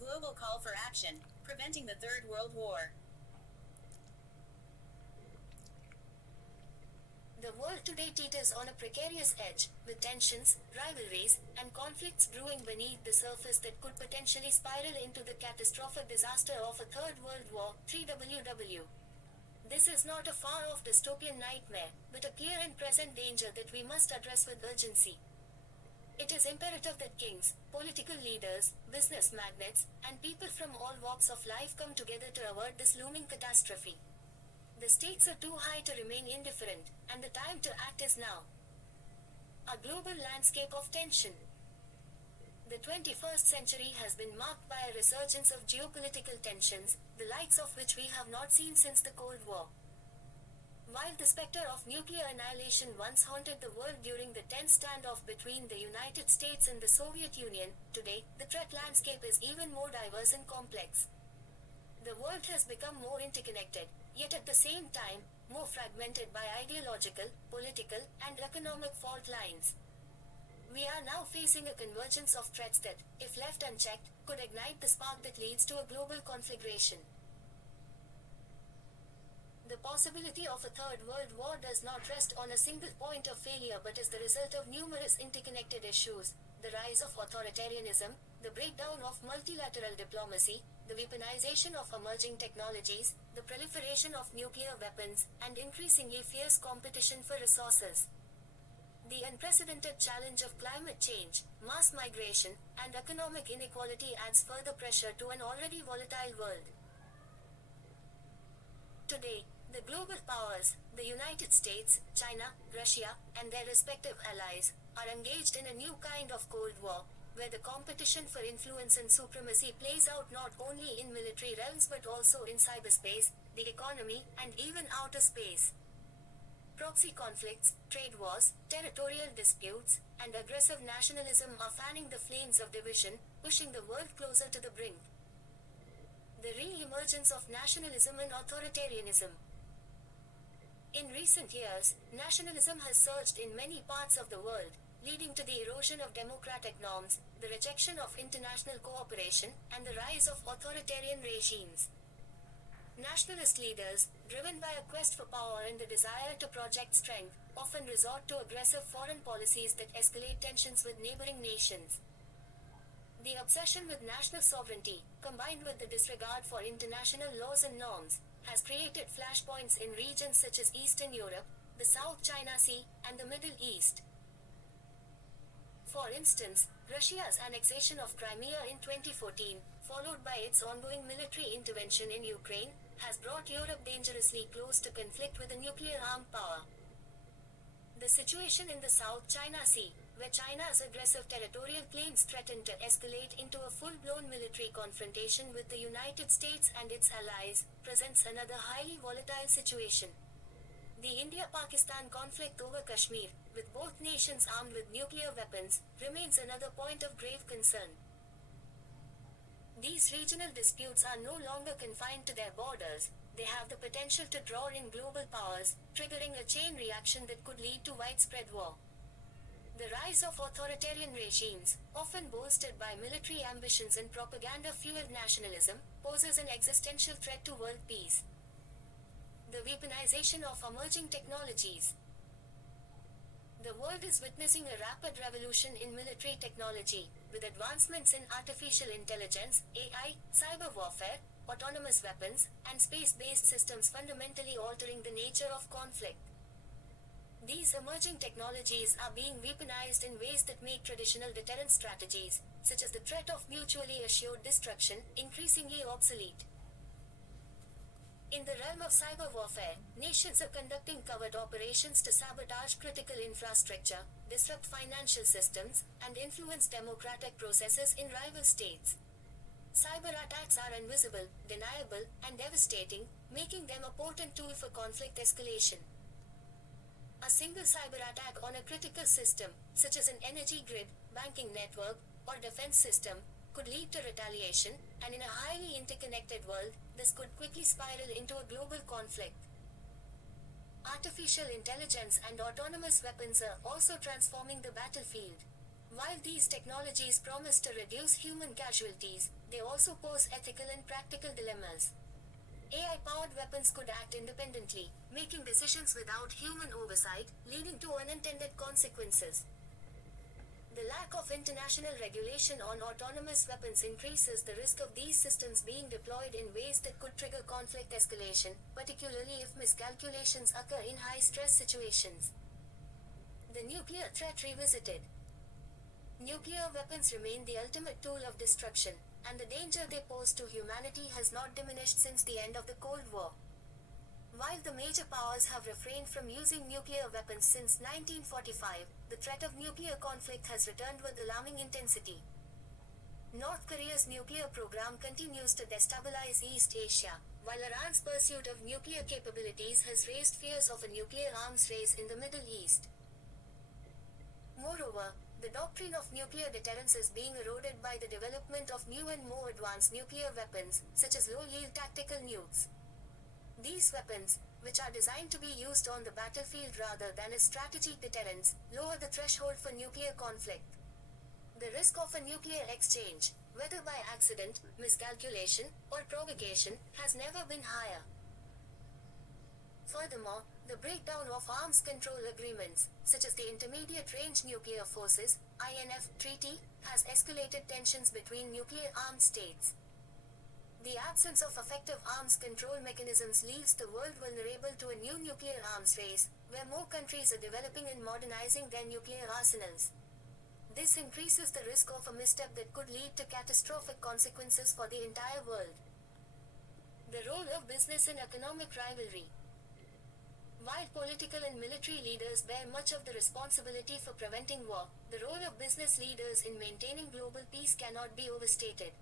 global call for action, preventing the Third World War. The world today teeters on a precarious edge, with tensions, rivalries, and conflicts brewing beneath the surface that could potentially spiral into the catastrophic disaster of a Third World War, 3WW. This is not a far-off dystopian nightmare, but a clear and present danger that we must address with urgency. It is imperative that kings, political leaders, business magnates, and people from all walks of life come together to avert this looming catastrophe. The stakes are too high to remain indifferent, and the time to act is now. A global landscape of tension. The 21st century has been marked by a resurgence of geopolitical tensions, the likes of which we have not seen since the Cold War. While the specter of nuclear annihilation once haunted the world during the tense standoff between the United States and the Soviet Union, today, the threat landscape is even more diverse and complex. The world has become more interconnected, yet at the same time, more fragmented by ideological, political, and economic fault lines. We are now facing a convergence of threats that, if left unchecked, could ignite the spark that leads to a global conflagration. The possibility of a Third World War does not rest on a single point of failure but is the result of numerous interconnected issues: the rise of authoritarianism, the breakdown of multilateral diplomacy, the weaponization of emerging technologies, the proliferation of nuclear weapons, and increasingly fierce competition for resources. The unprecedented challenge of climate change, mass migration, and economic inequality adds further pressure to an already volatile world. Today, the global powers, the United States, China, Russia, and their respective allies, are engaged in a new kind of Cold War, where the competition for influence and supremacy plays out not only in military realms but also in cyberspace, the economy, and even outer space. Proxy conflicts, trade wars, territorial disputes, and aggressive nationalism are fanning the flames of division, pushing the world closer to the brink. The re-emergence of nationalism and authoritarianism. In recent years, nationalism has surged in many parts of the world, leading to the erosion of democratic norms, the rejection of international cooperation, and the rise of authoritarian regimes. Nationalist leaders, driven by a quest for power and the desire to project strength, often resort to aggressive foreign policies that escalate tensions with neighboring nations. The obsession with national sovereignty, combined with the disregard for international laws and norms, has created flashpoints in regions such as Eastern Europe, the South China Sea, and the Middle East. For instance, Russia's annexation of Crimea in 2014, followed by its ongoing military intervention in Ukraine, has brought Europe dangerously close to conflict with a nuclear-armed power. The situation in the South China Sea, where China's aggressive territorial claims threaten to escalate into a full-blown military confrontation with the United States and its allies, presents another highly volatile situation. The India-Pakistan conflict over Kashmir, with both nations armed with nuclear weapons, remains another point of grave concern. These regional disputes are no longer confined to their borders. They have the potential to draw in global powers, triggering a chain reaction that could lead to widespread war. The rise of authoritarian regimes, often bolstered by military ambitions and propaganda-fueled nationalism, poses an existential threat to world peace. The weaponization of emerging technologies. The world is witnessing a rapid revolution in military technology, with advancements in artificial intelligence, AI, cyber warfare, autonomous weapons, and space-based systems fundamentally altering the nature of conflict. These emerging technologies are being weaponized in ways that make traditional deterrence strategies, such as the threat of mutually assured destruction, increasingly obsolete. In the realm of cyber warfare, nations are conducting covert operations to sabotage critical infrastructure, disrupt financial systems, and influence democratic processes in rival states. Cyber attacks are invisible, deniable, and devastating, making them a potent tool for conflict escalation. A single cyber attack on a critical system, such as an energy grid, banking network, or defense system, could lead to retaliation, and in a highly interconnected world, this could quickly spiral into a global conflict. Artificial intelligence and autonomous weapons are also transforming the battlefield. While these technologies promise to reduce human casualties, they also pose ethical and practical dilemmas. AI-powered weapons could act independently, making decisions without human oversight, leading to unintended consequences. The lack of international regulation on autonomous weapons increases the risk of these systems being deployed in ways that could trigger conflict escalation, particularly if miscalculations occur in high-stress situations. The nuclear threat revisited. Nuclear weapons remain the ultimate tool of destruction, and the danger they pose to humanity has not diminished since the end of the Cold War. While the major powers have refrained from using nuclear weapons since 1945, the threat of nuclear conflict has returned with alarming intensity. North Korea's nuclear program continues to destabilize East Asia, while Iran's pursuit of nuclear capabilities has raised fears of a nuclear arms race in the Middle East. Moreover, the doctrine of nuclear deterrence is being eroded by the development of new and more advanced nuclear weapons, such as low-yield tactical nukes. These weapons, which are designed to be used on the battlefield rather than as strategic deterrents, lower the threshold for nuclear conflict. The risk of a nuclear exchange, whether by accident, miscalculation, or provocation, has never been higher. Furthermore, the breakdown of arms control agreements, such as the Intermediate Range Nuclear Forces (INF) Treaty, has escalated tensions between nuclear-armed states. The absence of effective arms control mechanisms leaves the world vulnerable to a new nuclear arms race, where more countries are developing and modernizing their nuclear arsenals. This increases the risk of a misstep that could lead to catastrophic consequences for the entire world. The role of business in economic rivalry. While political and military leaders bear much of the responsibility for preventing war, the role of business leaders in maintaining global peace cannot be overstated.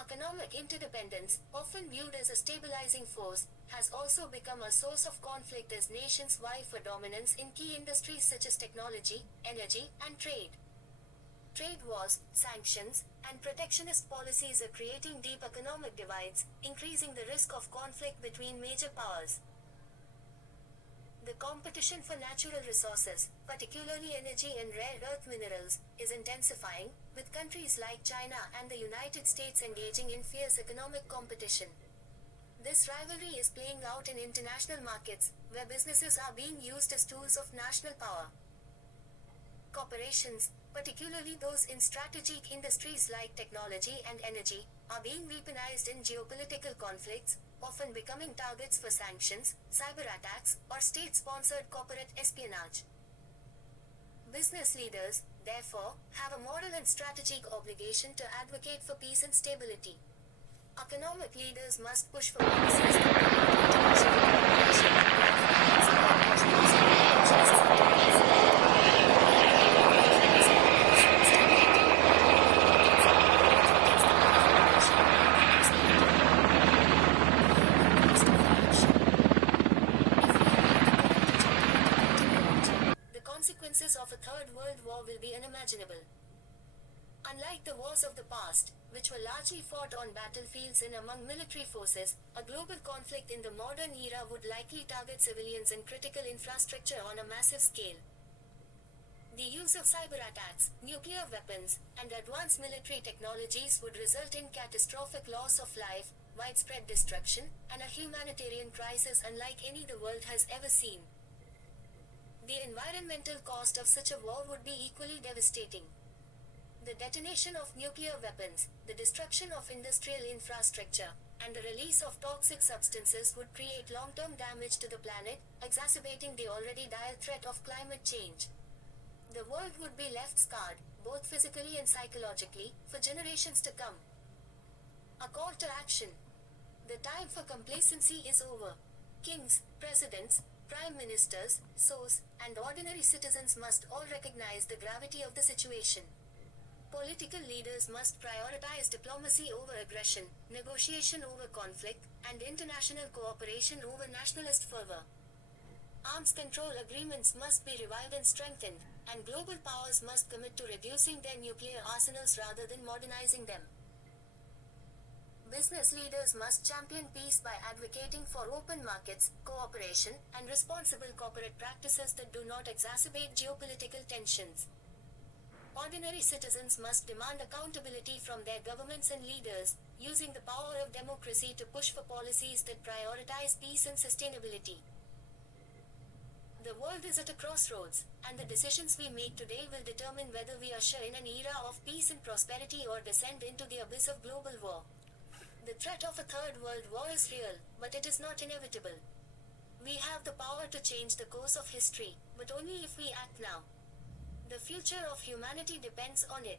Economic interdependence, often viewed as a stabilizing force, has also become a source of conflict as nations vie for dominance in key industries such as technology, energy, and trade. Trade wars, sanctions, and protectionist policies are creating deep economic divides, increasing the risk of conflict between major powers. The competition for natural resources, particularly energy and rare earth minerals, is intensifying, with countries like China and the United States engaging in fierce economic competition. This rivalry is playing out in international markets, where businesses are being used as tools of national power. Corporations, particularly those in strategic industries like technology and energy, are being weaponized in geopolitical conflicts, often becoming targets for sanctions, cyber attacks, or state-sponsored corporate espionage. Business leaders, therefore, have a moral and strategic obligation to advocate for peace and stability. Economic leaders must push for policies that promote international cooperation, of a Third World War will be unimaginable. Unlike the wars of the past, which were largely fought on battlefields and among military forces, a global conflict in the modern era would likely target civilians and critical infrastructure on a massive scale. The use of cyber attacks, nuclear weapons, and advanced military technologies would result in catastrophic loss of life, widespread destruction, and a humanitarian crisis unlike any the world has ever seen. The environmental cost of such a war would be equally devastating. The detonation of nuclear weapons, the destruction of industrial infrastructure, and the release of toxic substances would create long-term damage to the planet, exacerbating the already dire threat of climate change. The world would be left scarred, both physically and psychologically, for generations to come. A call to action. The time for complacency is over. Kings, presidents, prime ministers, SOEs, and ordinary citizens must all recognize the gravity of the situation. Political leaders must prioritize diplomacy over aggression, negotiation over conflict, and international cooperation over nationalist fervor. Arms control agreements must be revived and strengthened, and global powers must commit to reducing their nuclear arsenals rather than modernizing them. Business leaders must champion peace by advocating for open markets, cooperation, and responsible corporate practices that do not exacerbate geopolitical tensions. Ordinary citizens must demand accountability from their governments and leaders, using the power of democracy to push for policies that prioritize peace and sustainability. The world is at a crossroads, and the decisions we make today will determine whether we usher in an era of peace and prosperity or descend into the abyss of global war. The threat of a third world war is real, but it is not inevitable. We have the power to change the course of history, but only if we act now. The future of humanity depends on it.